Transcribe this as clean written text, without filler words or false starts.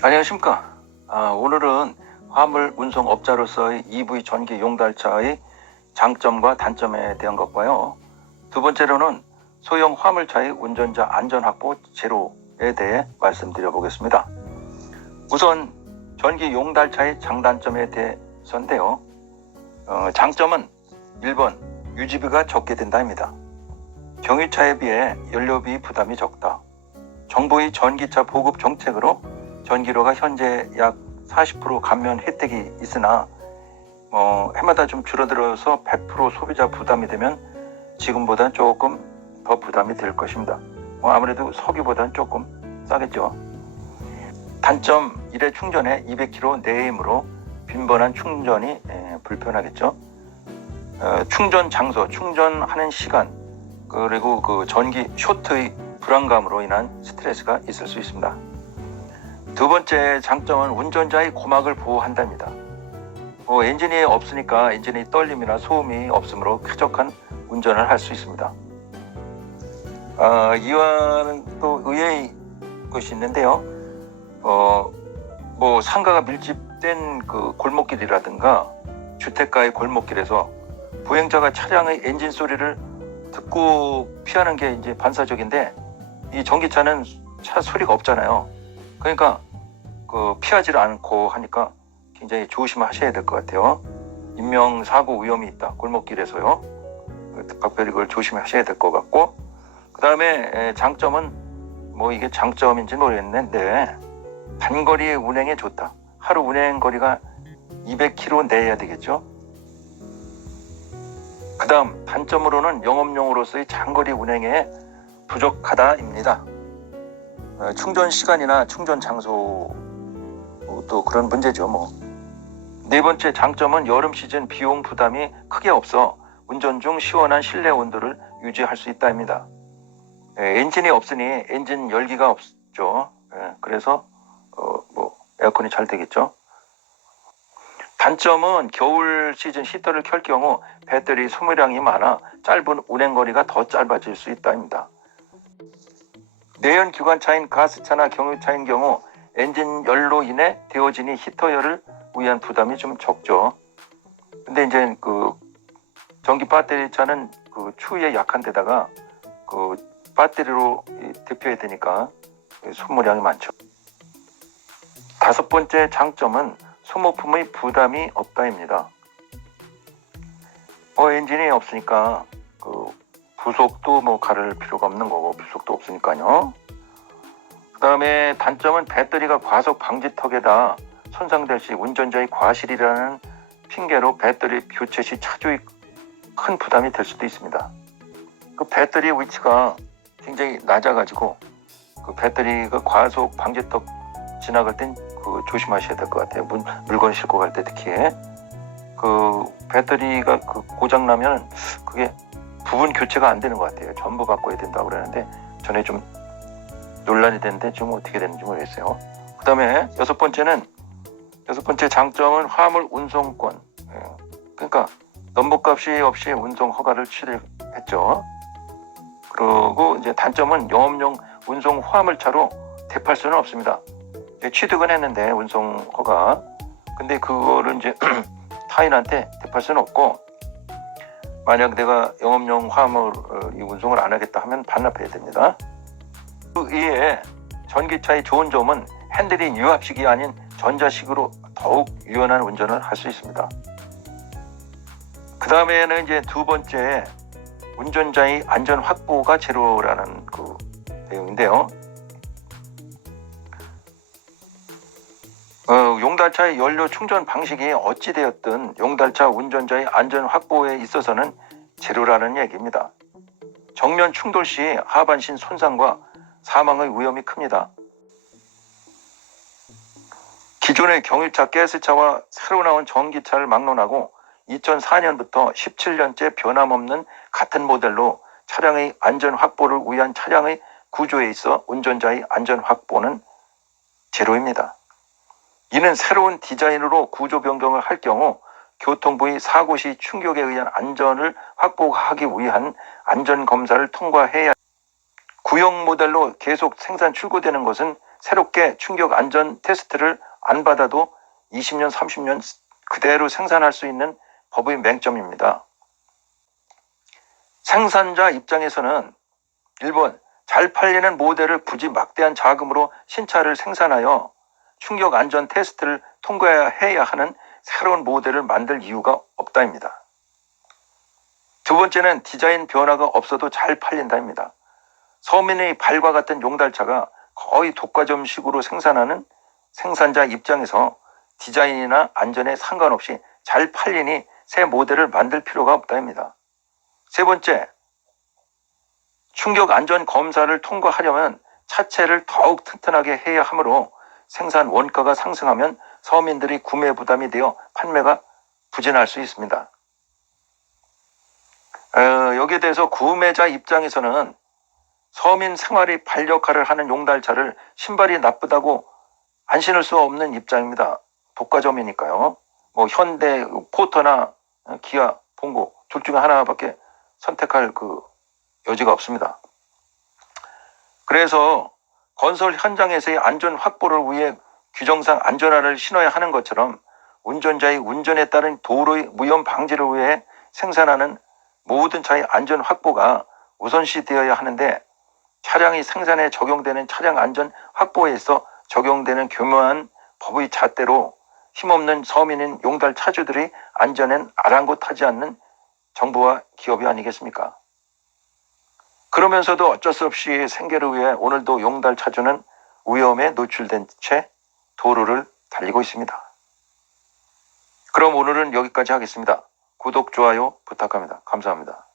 안녕하십니까. 오늘은 화물 운송업자로서의 EV 전기 용달차의 장점과 단점에 대한 것과요. 두 번째로는 소형 화물차의 운전자 안전 확보 제로에 대해 말씀드려 보겠습니다. 우선 전기 용달차의 장단점에 대해서인데요. 장점은 1번 유지비가 적게 된다입니다. 경유차에 비해 연료비 부담이 적다. 정부의 전기차 보급 정책으로 전기료가 현재 약 40% 감면 혜택이 있으나 해마다 좀 줄어들어서 100% 소비자 부담이 되면 지금보다 조금 더 부담이 될 것입니다. 아무래도 석유보다는 조금 싸겠죠. 단점 1회 충전에 200km 내이므로 빈번한 충전이 불편하겠죠. 충전 장소, 충전하는 시간, 그리고 그 전기 쇼트의 불안감으로 인한 스트레스가 있을 수 있습니다. 두 번째 장점은 운전자의 고막을 보호한답니다. 엔진이 없으니까 엔진의 떨림이나 소음이 없으므로 쾌적한 운전을 할 수 있습니다. 이와는 또 의외의 것이 있는데요. 상가가 밀집된 그 골목길이라든가 주택가의 골목길에서 보행자가 차량의 엔진 소리를 듣고 피하는 게 이제 반사적인데, 이 전기차는 차 소리가 없잖아요. 그러니까 피하지를 않고 하니까 굉장히 조심하셔야 될 것 같아요. 인명사고 위험이 있다, 골목길에서요. 각별히 그걸 조심하셔야 될 것 같고, 그 다음에 장점은 이게 장점인지 모르겠는데 단거리 운행에 좋다. 하루 운행 거리가 200km 내야 되겠죠. 그 다음 단점으로는 영업용으로서의 장거리 운행에 부족하다입니다. 충전 시간이나 충전 장소도 그런 문제죠. 네 번째 장점은 여름 시즌 비용 부담이 크게 없어 운전 중 시원한 실내 온도를 유지할 수 있다입니다. 엔진이 없으니 엔진 열기가 없죠. 그래서 에어컨이 잘 되겠죠. 단점은 겨울 시즌 히터를 켤 경우 배터리 소모량이 많아 짧은 운행거리가 더 짧아질 수 있다입니다. 내연 기관차인 가스차나 경유차인 경우 엔진 열로 인해 데워지니 히터열을 위한 부담이 좀 적죠. 근데 이제 전기 배터리 차는 추위에 약한 데다가 배터리로 대표해야 되니까 소모량이 많죠. 다섯 번째 장점은 소모품의 부담이 없다입니다. 엔진이 없으니까 부속도 가를 필요가 없는 거고, 부속도 없으니까요. 그 다음에 단점은 배터리가 과속 방지턱에다 손상될 시 운전자의 과실이라는 핑계로 배터리 교체 시 차주의 큰 부담이 될 수도 있습니다. 배터리의 위치가 굉장히 낮아가지고 배터리가 과속 방지턱 지나갈 땐 조심하셔야 될 것 같아요. 물건 싣고 갈 때 특히 배터리가 고장 나면 그게 부분 교체가 안 되는 것 같아요. 전부 바꿔야 된다고 그러는데 전에 좀 논란이 됐는데 지금 어떻게 되는지 모르겠어요. 그 다음에 여섯 번째 장점은 화물 운송권. 그러니까 넘버값이 없이 운송 허가를 취득했죠. 그리고 이제 단점은 영업용 운송 화물차로 대팔 수는 없습니다. 취득은 했는데 운송 허가, 근데 그거를 이제 타인한테 대팔 수는 없고, 만약 내가 영업용 화물 운송을 안 하겠다 하면 반납해야 됩니다. 그 이에 전기차의 좋은 점은 핸들이 유압식이 아닌 전자식으로 더욱 유연한 운전을 할 수 있습니다. 그 다음에는 이제 두 번째, 운전자의 안전 확보가 제로라는 내용인데요. 용달차의 연료 충전 방식이 어찌되었든 용달차 운전자의 안전 확보에 있어서는 제로라는 얘기입니다. 정면 충돌 시 하반신 손상과 사망의 위험이 큽니다. 기존의 경유차, 가스차와 새로 나온 전기차를 막론하고 2004년부터 17년째 변함없는 같은 모델로 차량의 안전 확보를 위한 차량의 구조에 있어 운전자의 안전 확보는 제로입니다. 이는 새로운 디자인으로 구조 변경을 할 경우 교통부의 사고 시 충격에 의한 안전을 확보하기 위한 안전검사를 통과해야, 구형 모델로 계속 생산 출고되는 것은 새롭게 충격 안전 테스트를 안 받아도 20년, 30년 그대로 생산할 수 있는 법의 맹점입니다. 생산자 입장에서는 1번, 잘 팔리는 모델을 굳이 막대한 자금으로 신차를 생산하여 충격 안전 테스트를 통과해야 하는 새로운 모델을 만들 이유가 없다입니다. 두 번째는 디자인 변화가 없어도 잘 팔린다입니다. 서민의 발과 같은 용달차가 거의 독과점식으로 생산하는 생산자 입장에서 디자인이나 안전에 상관없이 잘 팔리니 새 모델을 만들 필요가 없다입니다. 세 번째, 충격 안전 검사를 통과하려면 차체를 더욱 튼튼하게 해야 하므로 생산 원가가 상승하면 서민들이 구매 부담이 되어 판매가 부진할 수 있습니다. 여기에 대해서 구매자 입장에서는 서민 생활의 발 역할을 하는 용달차를 신발이 나쁘다고 안 신을 수 없는 입장입니다. 독과점이니까요. 뭐 현대 포터나 기아, 봉고 둘 중에 하나밖에 선택할 여지가 없습니다. 그래서 건설 현장에서의 안전 확보를 위해 규정상 안전화를 신어야 하는 것처럼 운전자의 운전에 따른 도로의 위험 방지를 위해 생산하는 모든 차의 안전 확보가 우선시 되어야 하는데 차량이 생산에 적용되는 차량 안전 확보에 있어 적용되는 교묘한 법의 잣대로 힘없는 서민인 용달 차주들의 안전엔 아랑곳하지 않는 정부와 기업이 아니겠습니까? 그러면서도 어쩔 수 없이 생계를 위해 오늘도 용달 차주는 위험에 노출된 채 도로를 달리고 있습니다. 그럼 오늘은 여기까지 하겠습니다. 구독, 좋아요 부탁합니다. 감사합니다.